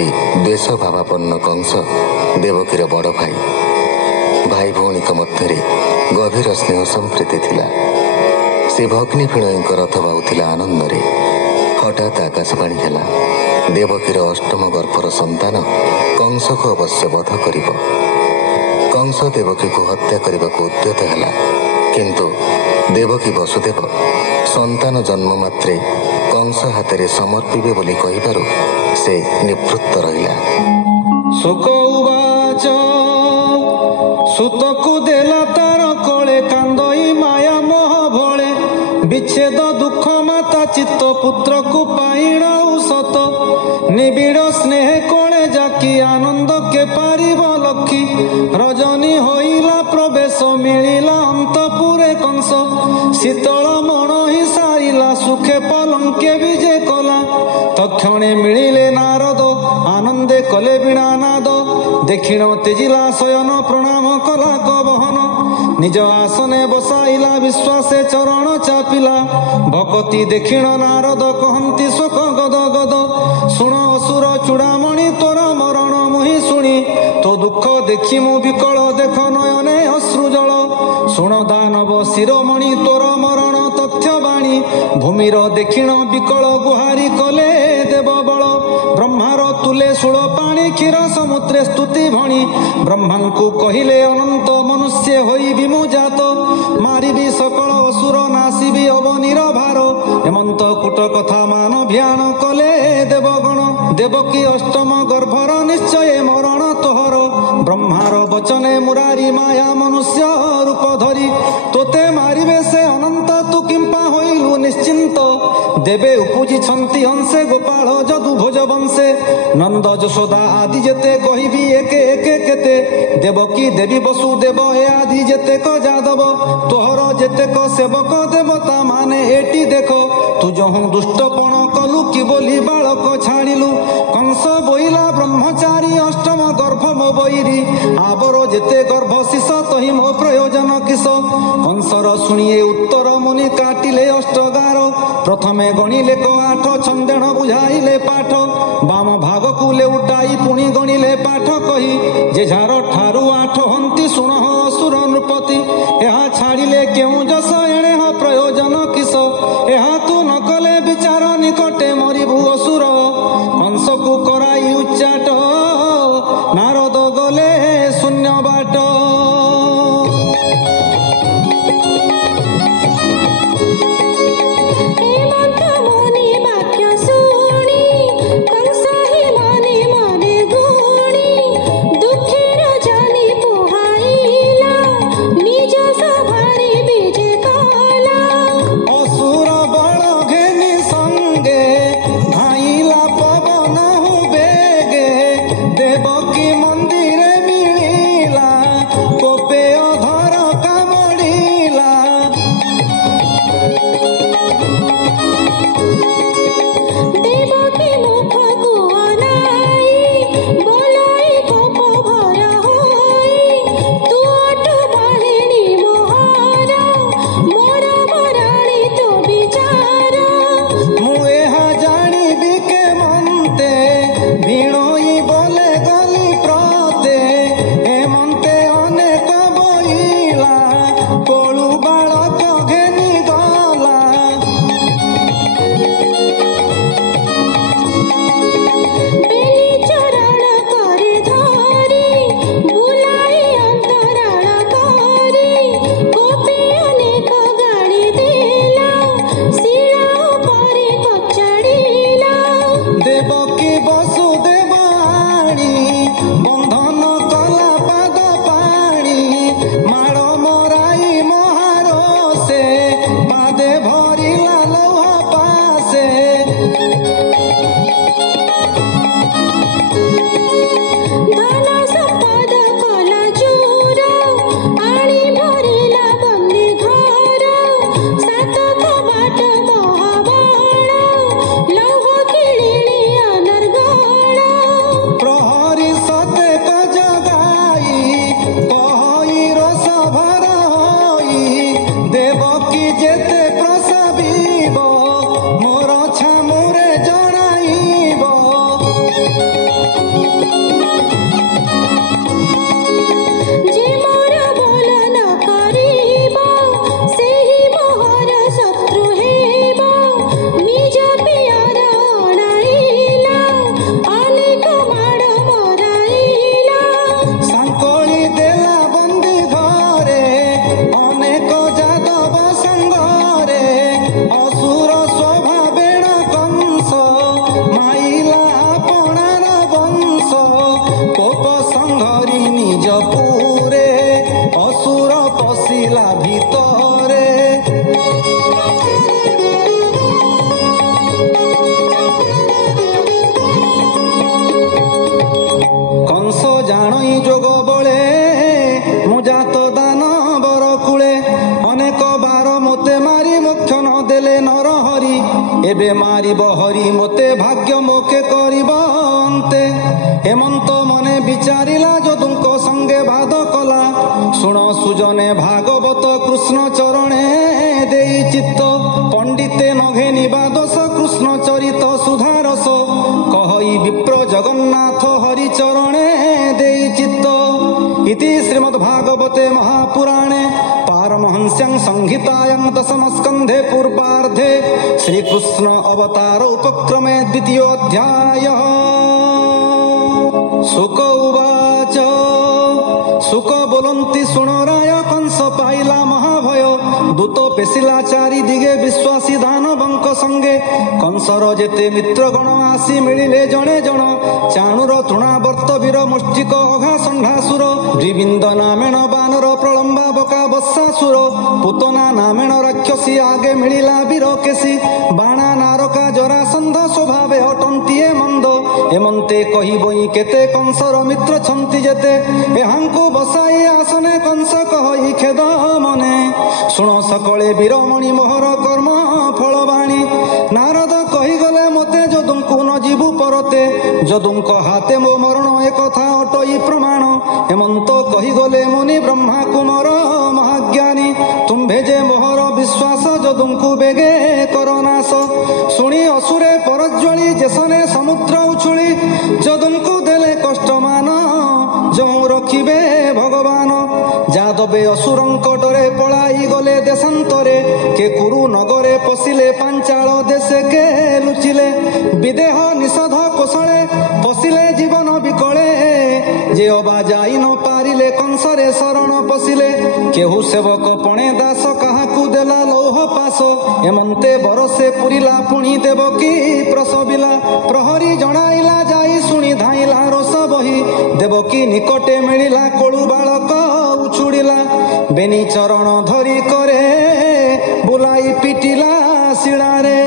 ଅତି ଦ୍ୱେଷ ଭାବାପନ୍ନ କଂସ ଦେବକୀର ବଡ଼ ଭାଇ। ଭାଇ ଭଉଣୀଙ୍କ ମଧ୍ୟରେ ଗଭୀର ସ୍ନେହ ସମ୍ପ୍ରୀତି ଥିଲା। ସେ ଭଗ୍ନୀ ଭିଣୋଇଙ୍କ ରଥ ବାହୁଥିଲା ଆନନ୍ଦରେ। ହଠାତ୍ ଆକାଶବାଣୀ ହେଲା, ଦେବକୀର ଅଷ୍ଟମ ଗର୍ଭର ସନ୍ତାନ କଂସକୁ ଅବଶ୍ୟ ବଧ କରିବ। କଂସ ଦେବକୀକୁ ହତ୍ୟା କରିବାକୁ ଉଦ୍ୟତ ହେଲା, କିନ୍ତୁ ଦେବକୀ ବସୁଦେବ ସନ୍ତାନ ଜନ୍ମ ମାତ୍ରେ କଂସ ହାତରେ ସମର୍ପିବେ ବୋଲି କହିବାରୁ ସେ ନିବୃତ୍ତ ରହିଲା। ଶୋକ ଉବାଚ ସୁତକୁ ଦେଲା ତାର କୋଳେ, କାନ୍ଦଇ ମାୟା ମୋହ ଭଳେ। ବିଚ୍ଛେଦ ଦୁଃଖ ମାତା ଚିତ୍ତ, ପୁତ୍ରକୁ ପାଇଣ ସତ। ନିବିଡ଼ ସ୍ନେହ କୋଳେ ଜାକି, ଆନନ୍ଦ କେ ପାରିବ ଲକ୍ଷୀ। ରଜନୀ ହୋଇଲା ପ୍ରବେଶ, ମିଳିଲା ଅନ୍ତପୁରେ କଂସ। ଶୀତଳ ମଣ ହିଁ ସାରିଲା, ସୁଖେ ପଲଙ୍କେ ବିଜେ କଲା। ତକ୍ଷଣେ ମିଳିଲେ ନାରଦ, ଆନନ୍ଦେ କଲେ ବୀଣା ନାଦ। ଦକ୍ଷିଣ ତେଜିଲା ଶୟନ, ପ୍ରଣାମ କଲା କବହନ। ନିଜ ଆସନେ ବସାଇଲା, ବିଶ୍ୱାସେ ଚରଣ ଚାପିଲା। ଭକତି ଦକ୍ଷିଣ ନାରଦ କହନ୍ତି ଶୋକ ଗଦ ଗଦ। ଶୁଣ ଅସୁର ଚୂଡ଼ାମଣି, ତୋର ମରଣ ମୁହିଁ ଶୁଣି। ତୋ ଦୁଃଖ ଦେଖି ମୁଁ ବିକଳ, ଦେଖ ନୟନେ ଅଶ୍ରୁ ଜଳ। ଶୁଣ ଦାନବ ଶିରୋମଣି, ତୋର ମରଣ ତଥ୍ୟ ବାଣୀ। ଭୂମିର ଦକ୍ଷିଣ ବିକଳ, ଗୁହାରି କଲେ ଦେବ ବଳ। ବ୍ରହ୍ମାର ତୁଲେ ସୁଳ ପାଣି, କ୍ଷୀର ସମୁଦ୍ରେ ସ୍ତୁତି ଭଣି। ବ୍ରହ୍ମାଙ୍କୁ କହିଲେ ଅନନ୍ତ, ମନୁଷ୍ୟ ହୋଇ ବିମୁ ଜାତ। ମାରିବି ସକଳ ଅସୁର, ନାସିବି ଅବନୀର ଭାର। ହେମନ୍ତ କୂଟ କଥା ମାନ ଧ୍ୟାନ କଲେ ଦେବଗଣ। ଦେବକୀ ଅଷ୍ଟମ ଗର୍ଭର ନିଶ୍ଚୟ ମରଣ ତୋହର। ବ୍ରହ୍ମାର ବଚନେ ମୁରାରି, ମାୟା ମନୁଷ୍ୟ ରୂପ ଧରି। ତୋତେ ମାରିବେ ସେ ଅନନ୍ତ, ତୁ କିମ୍ପା ହୋଇଲୁ ନିଶ୍ଚିନ୍ତ। ଦେବେ ଉପୁଜିଛନ୍ତି ହଂସେ, ଗୋପାଳ ଯଦୁ ଭୋଜ ବଂଶେ। ନନ୍ଦ ଯଶୋଦା ଆଦି ଯେତେ, କହିବି ଏକେ ଏକେ କେତେ। ଦେବକୀ ଦେବୀ ବସୁଦେବ, ଏ ଆଦି ଯେତେକ ଯାଦବ। ତୋହର ଯେତେକ ସେବକ ଦେବତା ମାନେ ଏଠି ଦେଖ। ତୁ ଯହୁଁ ଦୁଷ୍ଟପଣ କଲୁ, କି ବୋଲି ବାଳକ ଛାଡ଼ିଲୁ। କଂସ ବୋଇଲା ବ୍ରହ୍ମଚାରୀ, ଅଷ୍ଟମ ଗର୍ଭ ମୋ ବୈରୀ। ଆବର ଯେତେ ଗର୍ଭ ଶିଷ, ତହି ମୋ ପ୍ରୟୋଜନ କିସ। କଂସର ଶୁଣିଏ ଉତ୍ତର, ମୁନି କାଟିଲେ ଅଷ୍ଟଗାର। ପ୍ରଥମେ ଗଣିଲେ କ ଆଠ, ଛନ୍ଦେଣ ବୁଝାଇଲେ ପାଠ। ବାମ ଭାଗକୁ ଲେଉଟାଇ ପୁଣି ଗଣିଲେ ପାଠ କହି। ଯେ ଝାର ଠାରୁ ଆଠ ହନ୍ତି, ଶୁଣ ଅସୁର ନୃପତି। ଏହା ଛାଡ଼ିଲେ କେଉଁ ଯଶ, ଏଣେ ପ୍ରୟୋଜନ କିସ। ଏହା ତୁ ନ କଲେ ବିଚାର, ନିକଟେ ମରିବୁ ଅସୁର। କଂସକୁ କରାଇ ଉଚ୍ଚାଟ, ନାରଦ ଗଲେ ଶୂନ୍ୟ ବାଟ। ନିଜ ସଭାରେ ବିଜେ ଦେଲେ ନର ହରି ଏବେ ମାରିବ ହରି ମୋତେ ଭାଗ୍ୟ ମୋକେ କରିବ ଅନ୍ତେ। ହେମନ୍ତ ମନେ ବିଚାରିଲା ଯଦୁଙ୍କ ସଙ୍ଗେ ଭାଦ କଲା ଶୁଣ ସୁଜନେ ଭାଗବତ କୃଷ୍ଣ ଚରଣେ ଦେଇ ଚିତ୍ତ ପଣ୍ଡିତେ ନଘେ ନିବାଦୋଷ କୃଷ୍ଣ ଚରିତ ସୁଧାରସ କହଇ ବିପ୍ର ଜଗନ୍ନାଥ ହରି ଚରଣେ ଦେଇ ଚିତ୍ତ। ଇତି ଶ୍ରୀମଦ୍ଭାଗବତେ ମହାପୁରାଣେ ପାରମହଂସ୍ୟାଂ ସଂହିତାୟାଂ ଦଶମସ୍କନ୍ଧେ ପୂର୍ବାର୍ଦ୍ଧେ ଶ୍ରୀକୃଷ୍ଣ ଅବତାର ଉପକ୍ରମେ ଦ୍ୱିତୀୟ ଅଧ୍ୟାୟଃ। ଶୁକ ଉବାଚ ଶୁକ ବୋଲନ୍ତି ଶୁଣ ରାୟ କଂସ ପାଇଲା ମହାଭୟ ଦୂତ ପେଶିଲା ଚାରି ଦିଗେ ବିଶ୍ୱାସୀ ଦାନବଙ୍କ ସଙ୍ଗେ କଂସର ଯେତେ ମିତ୍ରଗଣ ଆସି ମିଳିଲେ ଜଣେ ଜଣ ଚାଣୁର ତୃଣାବର୍ତ୍ତ ବୀର ମୁଷ୍ଟିକ ଅଘା ଷଣ୍ଢାସୁର ଦ୍ୱିବିନ୍ଦ ନାମେଣ ବାନର ପ୍ରଳମ୍ବା ବକା ବତ୍ସାସୁର ପୁତନା ନାମେଣ ରାକ୍ଷସୀ ଆଗେ ମିଳିଲା ବୀର କେଶୀ ବାଣା ନାରକା ଜରାସନ୍ଧ ସ୍ୱଭାବେ ଅଟନ୍ତିଏ ମନ୍ଦ ଏମନ୍ତେ କହିବଇ କେତେ କଂସର ମିତ୍ର ଛନ୍ତି ଯେତେ ଏହାଙ୍କୁ ବସାଇ ଆସନେ କଂସ କହଇ ଖେଦ ମନେ ଶୁଣ ସକଳେ ବୀରମଣି ମୋହର କର୍ମ ଫଳବାଣୀ ନାରଦ କହିଗଲେ ମୋତେ ଯଦୁଙ୍କୁ ନ ଯିବୁ ପରତେ ଯଦୁଙ୍କ ହାତେ ମୋ ମରଣ ଏକଥା ଅଟଇ ପ୍ରମାଣ ହେମନ୍ତ କହିଗଲେ ମୁନି ବ୍ରହ୍ମା କୁମର ମହାଜ୍ଞାନୀ ତୁମ୍ଭେ ଯେ ମୋହର ବିଶ୍ୱାସ ଯଦୁଙ୍କୁ ବେଗେ କରନାଶ ଶୁଣି ଅସୁରେ ପରଜ୍ୱଳି ଯେସନେ ସମୁଦ୍ର ଉଛୁଳି ଯଦୁଙ୍କୁ ଦେଲେ କଷ୍ଟମାନ ଯେଉଁ ରଖିବେ ଭଗବାନ ଯାଦବେ ଅସୁରଙ୍କ ଡରେ ପଳାଇ ଗଲେ ଦେଶାନ୍ତରେ କେ କୁରୁ ନଗରେ ପଶିଲେ ପାଞ୍ଚାଳ ଦେଶେ କେ ଲୁଚିଲେ ବିଦେହ ନିଷଧ କୋଶଳେ ପଶିଲେ ଜୀବନ ବିକଳେ ଯେ ଅବା ଯାଇ ନ ପାରିଲେ କଂସରେ ଶରଣ ପଶିଲେ କେହୁ ସେବକ ପଣେ ଦାସ କାହାକୁ ଦେଲା ଲୌହ ପାଶ ଏମନ୍ତେ ବରସେ ପୁରିଲା ପୁଣି ଦେବକୀ ପ୍ରସବିଲା ପ୍ରହରୀ ଜଣାଇଲା ଯାଇ ଶୁଣି ଧାଇଁଲା ରୋଷ ବହି ଦେବକୀ ନିକଟେ ମିଳିଲା କୋଳୁ ବାଳକ ଉଛୁଡ଼ିଲା ବେନି ଚରଣ ଧରି କରେ ବୁଲାଇ ପିଟିଲା ଶିଳାରେ।